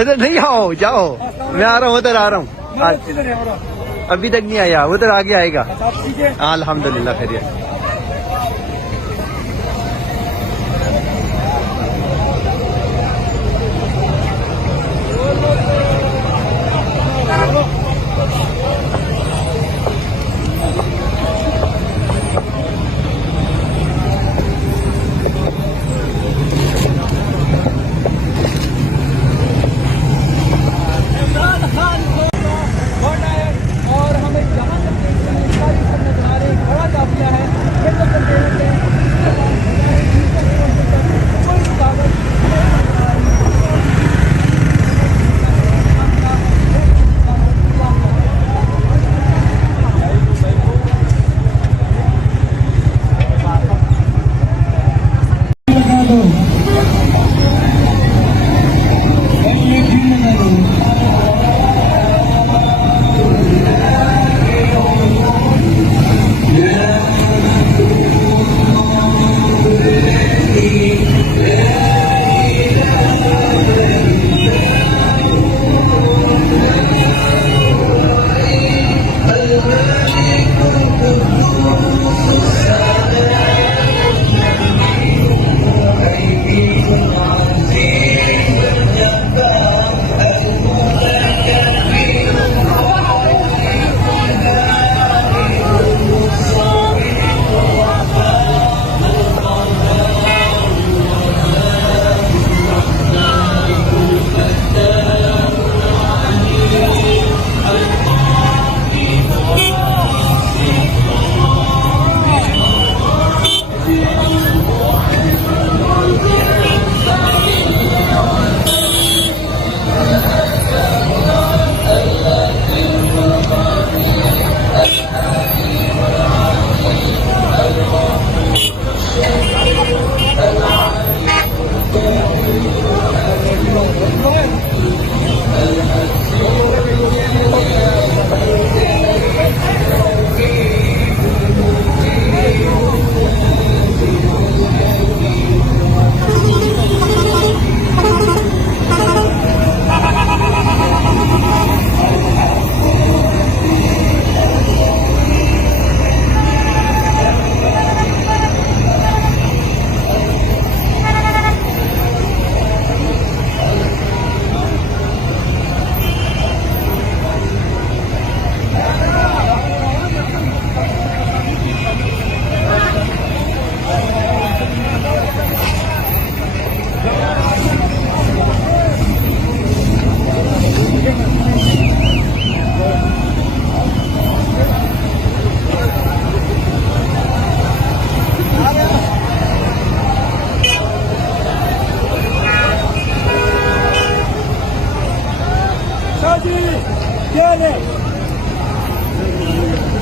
इधर नहीं आओ, जाओ, मैं आ रहा हूँ, उधर आ रहा हूँ। अभी तक नहीं आया, उधर आगे आएगा। हाँ अल्हम्दुलिल्लाह खैरियत। और हमें जहाँ तक सारी नजर आ रही बड़ा काफिला है। ये तो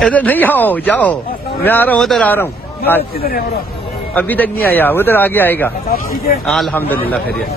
इधर नहीं आओ, जाओ, मैं आ रहा हूँ, उधर आ रहा हूँ। अभी तक नहीं आया, उधर आगे आएगा। हाँ अल्हम्दुलिल्लाह खैरियत।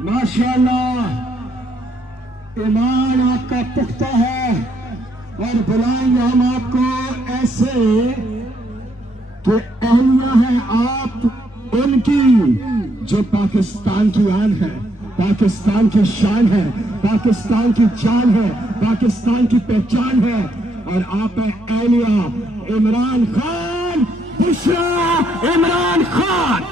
माशाअल्लाह ईमान आपका पुख्ता है और बुलाएंगे हम आपको ऐसे कि अहलिया है आप उनकी जो पाकिस्तान की आन है, पाकिस्तान की शान है, पाकिस्तान की जान है, पाकिस्तान की पहचान है। और आप है अहलिया इमरान खान, बुशरा इमरान खान।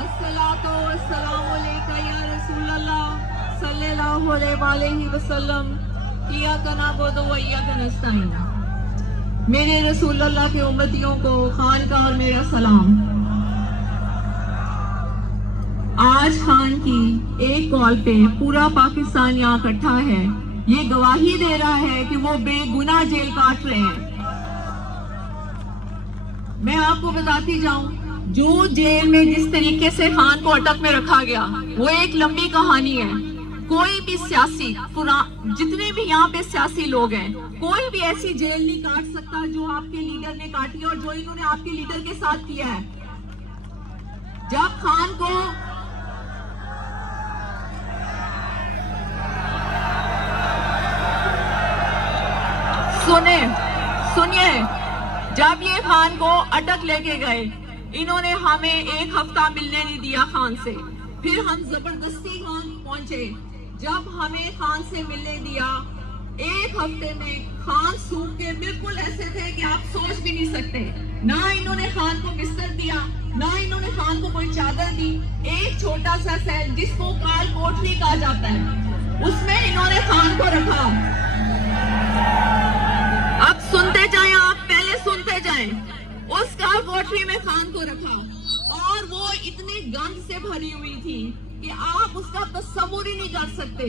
अस्सलातु वस्सलामु अलैका या रसूलल्लाह सल्लल्लाहु अलैहि वसल्लम इय्याका नअबुदु व इय्याका नस्तईन। मेरे रसूलल्लाह के उम्मतियों को खान का और मेरा सलाम। आज खान की एक कॉल पे पूरा पाकिस्तान यहाँ इकट्ठा है। ये गवाही दे रहा है कि वो बेगुनाह जेल काट रहे हैं। मैं आपको बताती जाऊं, जो जेल में जिस तरीके से खान को अटक में रखा गया वो एक लंबी कहानी है। कोई भी सियासी जितने भी यहाँ पे सियासी लोग हैं, कोई भी ऐसी जेल नहीं काट सकता जो आपके लीडर ने काटी है और जो इन्होंने आपके लीडर के साथ किया है। जब खान को सुनिए, जब ये खान को अटक लेके गए, इन्होंने हमें एक हफ्ता मिलने नहीं दिया खान से। फिर हम जबरदस्ती खान पहुंचे। जब हमें खान से मिलने दिया, एक हफ्ते में खान सूख के बिल्कुल ऐसे थे कि आप सोच भी नहीं सकते। ना इन्होंने खान को बिस्तर दिया, ना इन्होंने खान को कोई चादर दी। एक छोटा सा सेल जिसको काल कोठरी कहा जाता है, उसमें इन्होंने खान को रखा। अब सुनते जाएं, आप पहले सुनते जाएं। उस काल कोठरी में खान को रखा और वो इतनी गंद से भरी हुई थी कि आप उसका तस्वुर ही नहीं कर सकते।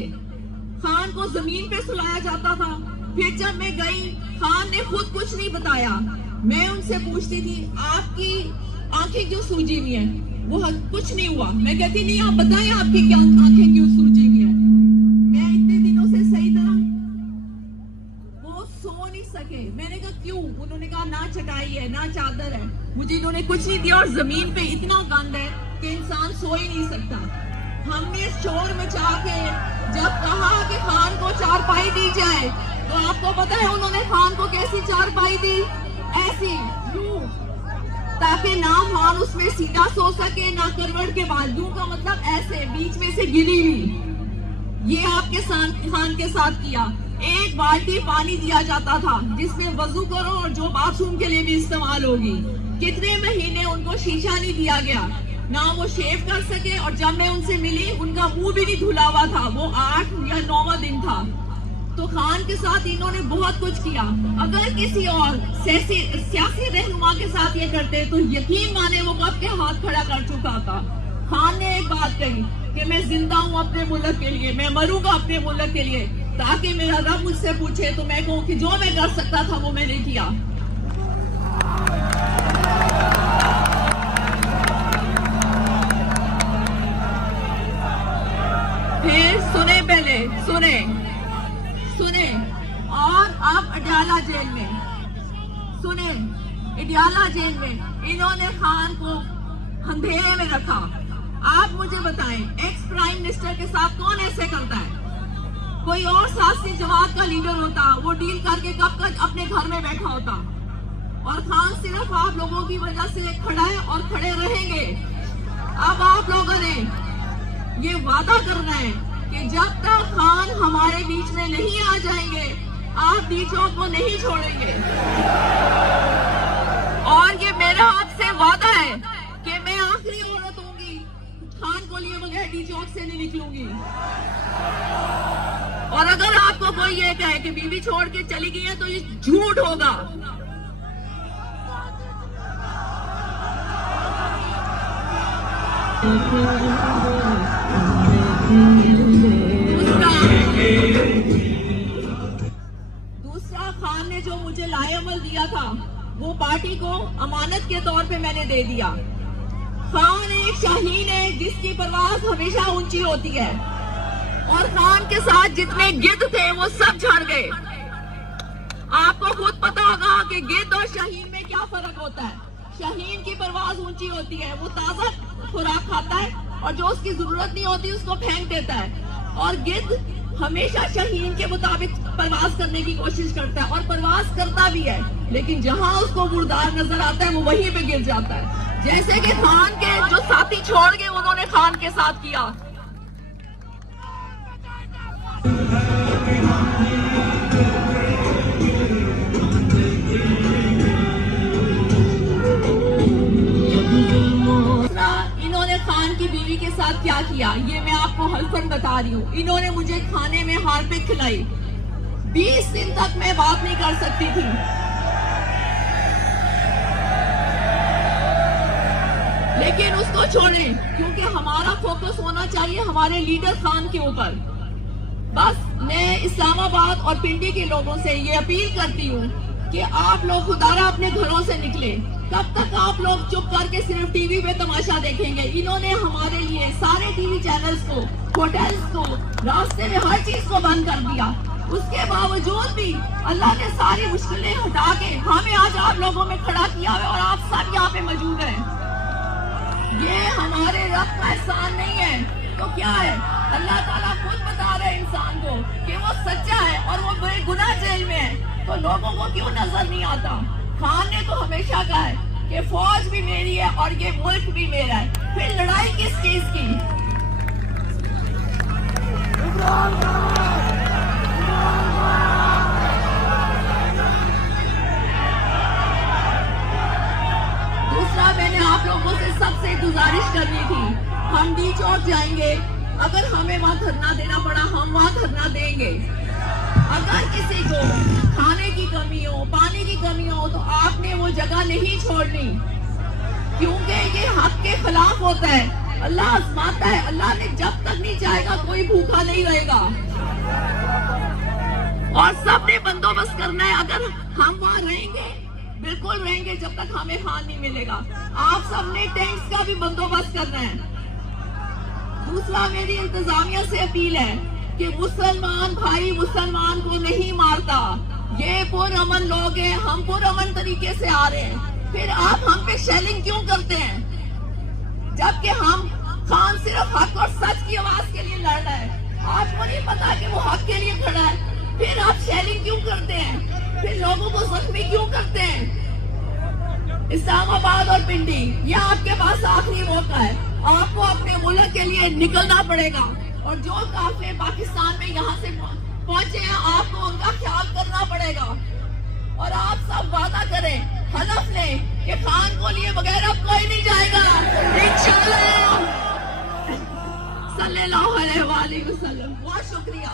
खान को जमीन पे सुलाया जाता था। फिर जब मैं गई, खान ने खुद कुछ नहीं बताया। मैं उनसे पूछती थी, आपकी आंखें क्यों सूजी हुई हैं? वो कुछ नहीं हुआ। मैं कहती नहीं, आप बताएं आपकी क्या आंखें क्यों सूजी हुई हैं? मैं इतने दिनों से सही तरह वो सो नहीं सके। मैंने कहा क्यों? उन्होंने कहा ना चटाई है ना चादर है। मुझे इन्होंने कुछ नहीं दिया और जमीन पे इतना गंद है कि इंसान सो ही नहीं सकता। हमने शोर मचा के जब कहा कि खान को चारपाई दी जाए, तो आपको पता है उन्होंने खान को कैसी चारपाई दी? ऐसी, ताकि ना खान उसमें सीधा सो सके ना करवट के बाजू का मतलब ऐसे बीच में से गिरी हुई। ये आपके खान के साथ किया। एक बाल्टी पानी दिया जाता था जिसमें वजू करो और जो बाथरूम के लिए भी इस्तेमाल होगी। कितने महीने उनको शीशा नहीं दिया गया, ना वो शेव कर सके। और जब मैं उनसे मिली, उनका मुंह भी नहीं धुला हुआ था। वो 8 या 9वां दिन था। तो खान के साथ इन्होंने बहुत कुछ किया। अगर किसी और सियासी रहनुमा के साथ ये करते तो यकीन माने वो कब के हाथ खड़ा कर चुका था। खान ने एक बात कही कि मैं जिंदा हूँ अपने मुल्क के लिए, मैं मरूंगा अपने मुल्क के लिए, ताकि मेरा रब मुझसे पूछे तो मैं कहूँ कि जो मैं कर सकता था वो मैंने किया। फिर सुने और अब अडियाला जेल में इन्होंने खान को अंधेरे में रखा। आप मुझे बताएं, एक्स प्राइम मिनिस्टर के साथ कौन ऐसे करता है? कोई और सियासी जमात का लीडर होता, वो डील करके कब तक अपने घर में बैठा होता। और खान सिर्फ आप लोगों की वजह से खड़ा है और खड़े रहेंगे। अब आप लोगों ने ये वादा करना है कि जब तक खान हमारे बीच में नहीं आ जाएंगे, आप डीचों को नहीं छोड़ेंगे। और ये मेरा आपसे वादा है कि मैं आखिरी औरत होंगी खान को लिए बगैर डी चौक से नहीं निकलूंगी। और अगर आपको कोई ये कहे कि बीवी छोड़ के चली गई है तो ये झूठ होगा। दूसरा, खान ने जो मुझे लाएअमल दिया था वो पार्टी को अमानत के तौर पे मैंने दे दिया। खान एक शाहीन है जिसकी परवाज़ हमेशा ऊंची होती है। और खान के साथ जितने गिद्ध थे वो सब झड़ गए। आपको खुद पता होगा कि गिद्ध और शाहीन में क्या फर्क होता है। शाहीन की परवाज़ ऊंची होती है, वो ताज़ा खुराक खाता है और जो उसकी जरूरत नहीं होती उसको फेंक देता है। और गिद्ध हमेशा शाहीन के मुताबिक परवाज़ करने की कोशिश करता है और परवाज़ करता भी है, लेकिन जहां उसको मुर्दार नजर आता है वो वहीं पे गिर जाता है। जैसे कि खान के जो साथी छोड़ गए उन्होंने खान के साथ किया। इन्होंने खान की बीवी के साथ क्या किया ये मैं आपको हल्फन बता रही हूँ। इन्होंने मुझे खाने में हार्पिक खिलाई। 20 दिन तक मैं बात नहीं कर सकती थी। लेकिन उसको छोड़ें, क्योंकि हमारा फोकस होना चाहिए हमारे लीडर खान के ऊपर। बस मैं इस्लामाबाद और पिंडी के लोगों से ये अपील करती हूँ कि आप लोग खुदारा अपने घरों से निकले। कब तक आप लोग चुप करके सिर्फ टीवी पे तमाशा देखेंगे? इन्होंने हमारे लिए सारे टीवी चैनल्स को, होटल्स को, रास्ते में हर चीज को बंद कर दिया। उसके बावजूद भी अल्लाह ने सारी मुश्किलें हटा के हमें आज आप लोगों में खड़ा किया है और आप सब यहाँ पे मौजूद हैं। ये हमारे रब का एहसान नहीं है तो क्या है? अल्लाह ताला खुद बता रहे इंसान को कि वो सच्चा है और वो बेगुनाह जेल में है, तो लोगों को क्यों नजर नहीं आता? खान ने तो हमेशा कहा है कि फौज भी मेरी है और ये मुल्क भी मेरा है, फिर लड़ाई किस चीज की? दूसरा, मैंने आप लोगों से सबसे गुजारिश करनी थी, हम डी चौक जाएंगे, अगर हमें वहाँ धरना देना पड़ा हम वहाँ धरना देंगे। अगर किसी को खाने की कमी हो, पानी की कमी हो, तो आपने वो जगह नहीं छोड़नी, क्योंकि ये हक के खिलाफ होता है। अल्लाह आजमाता है, अल्लाह ने जब तक नहीं चाहेगा कोई भूखा नहीं रहेगा और सबने बंदोबस्त करना है। अगर हम वहाँ रहेंगे, बिल्कुल रहेंगे जब तक हमें खान नहीं मिलेगा। आप सबने टेंट्स का भी बंदोबस्त करना है। दूसरा, मेरी इंतजामिया से अपील है कि मुसलमान भाई मुसलमान को नहीं मारता, ये पुरअमन लोग हैं, हम पुरअमन तरीके से आ रहे हैं, फिर आप हम पे शेलिंग क्यों करते हैं? जबकि हम खान सिर्फ हक और सच की आवाज के लिए लड़ रहा है, आपको नहीं पता कि वो हक के लिए खड़ा है, फिर आप शेलिंग क्यों करते हैं? फिर लोगों को जख्मी क्यों करते हैं? इस्लामाबाद और पिंडी, ये आपके पास आखिरी मौका है, आपको अपने मुल्क के लिए निकलना पड़ेगा और जो काफिर पाकिस्तान में यहाँ से पहुंचे हैं आपको उनका ख्याल करना पड़ेगा। और आप सब वादा करें, हलफ लें कि खान को लिए बगैर अब कोई नहीं जाएगा इंशाअल्लाह। सल्लल्लाहु अलैहि वसल्लम। बहुत शुक्रिया।